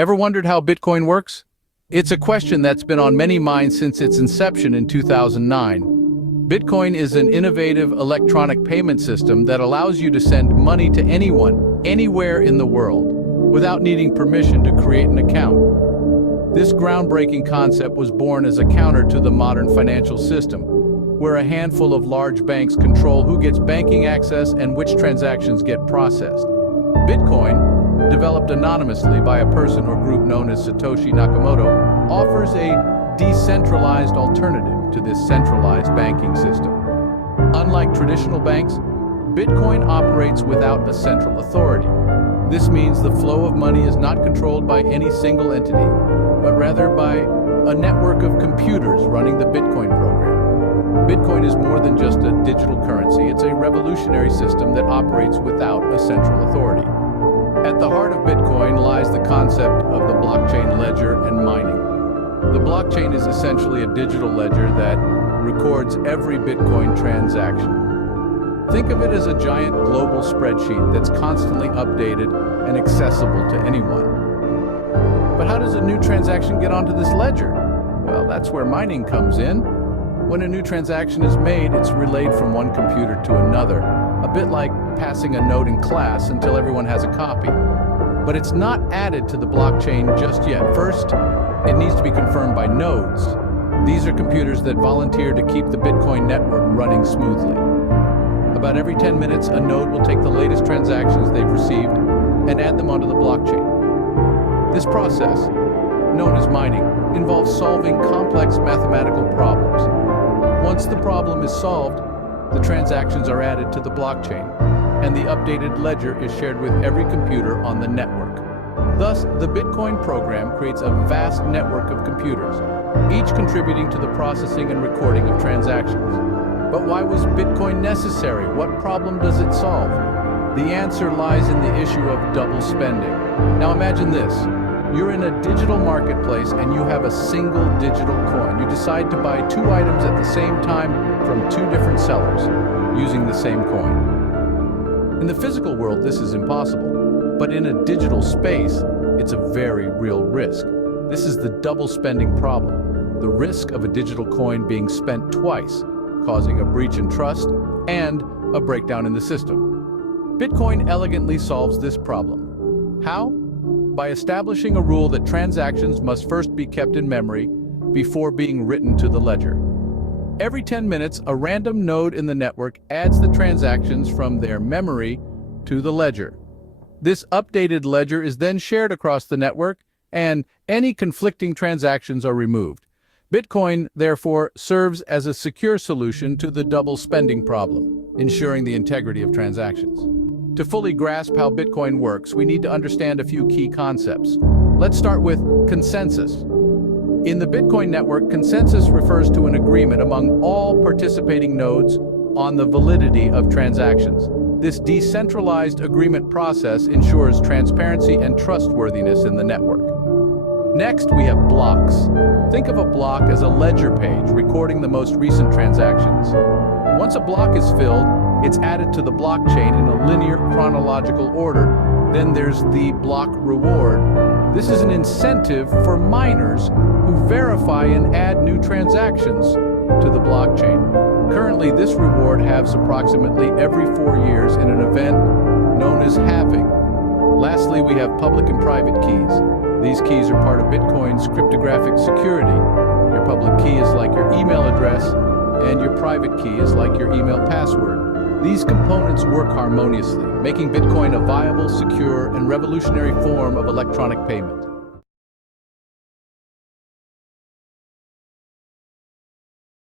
Ever wondered how Bitcoin works? It's a question that's been on many minds since its inception in 2009. Bitcoin is an innovative electronic payment system that allows you to send money to anyone, anywhere in the world, without needing permission to create an account. This groundbreaking concept was born as a counter to the modern financial system, where a handful of large banks control who gets banking access and which transactions get processed. Bitcoin, developed anonymously by a person or group known as Satoshi Nakamoto, offers a decentralized alternative to this centralized banking system. Unlike traditional banks, Bitcoin operates without a central authority. This means the flow of money is not controlled by any single entity, but rather by a network of computers running the Bitcoin program. Bitcoin is more than just a digital currency. It's a revolutionary system that operates without a central authority. At the heart of Bitcoin lies the concept of the blockchain ledger and mining. The blockchain is essentially a digital ledger that records every Bitcoin transaction. Think of it as a giant global spreadsheet that's constantly updated and accessible to anyone. But how does a new transaction get onto this ledger? Well, that's where mining comes in. When a new transaction is made, it's relayed from one computer to another, a bit like passing a note in class until everyone has a copy. But it's not added to the blockchain just yet. First, it needs to be confirmed by nodes. These are computers that volunteer to keep the Bitcoin network running smoothly. About every 10 minutes, a node will take the latest transactions they've received and add them onto the blockchain. This process, known as mining, involves solving complex mathematical problems. Once the problem is solved, the transactions are added to the blockchain, and the updated ledger is shared with every computer on the network. Thus, the Bitcoin program creates a vast network of computers, each contributing to the processing and recording of transactions. But why was Bitcoin necessary? What problem does it solve? The answer lies in the issue of double spending. Now imagine this. You're in a digital marketplace and you have a single digital coin. You decide to buy two items at the same time from two different sellers using the same coin. In the physical world, this is impossible, but in a digital space, it's a very real risk. This is the double spending problem, the risk of a digital coin being spent twice, causing a breach in trust and a breakdown in the system. Bitcoin elegantly solves this problem. How? By establishing a rule that transactions must first be kept in memory before being written to the ledger. Every 10 minutes, a random node in the network adds the transactions from their memory to the ledger. This updated ledger is then shared across the network, and any conflicting transactions are removed. Bitcoin, therefore, serves as a secure solution to the double spending problem, ensuring the integrity of transactions. To fully grasp how Bitcoin works, we need to understand a few key concepts. Let's start with consensus. In the Bitcoin network, consensus refers to an agreement among all participating nodes on the validity of transactions. This decentralized agreement process ensures transparency and trustworthiness in the network. Next, we have blocks. Think of a block as a ledger page recording the most recent transactions. Once a block is filled, it's added to the blockchain in a linear chronological order. Then there's the block reward. This is an incentive for miners who verify and add new transactions to the blockchain. Currently, this reward halves approximately every 4 years in an event known as halving. Lastly, we have public and private keys. These keys are part of Bitcoin's cryptographic security. Your public key is like your email address, and your private key is like your email password. These components work harmoniously, making Bitcoin a viable, secure, and revolutionary form of electronic payment.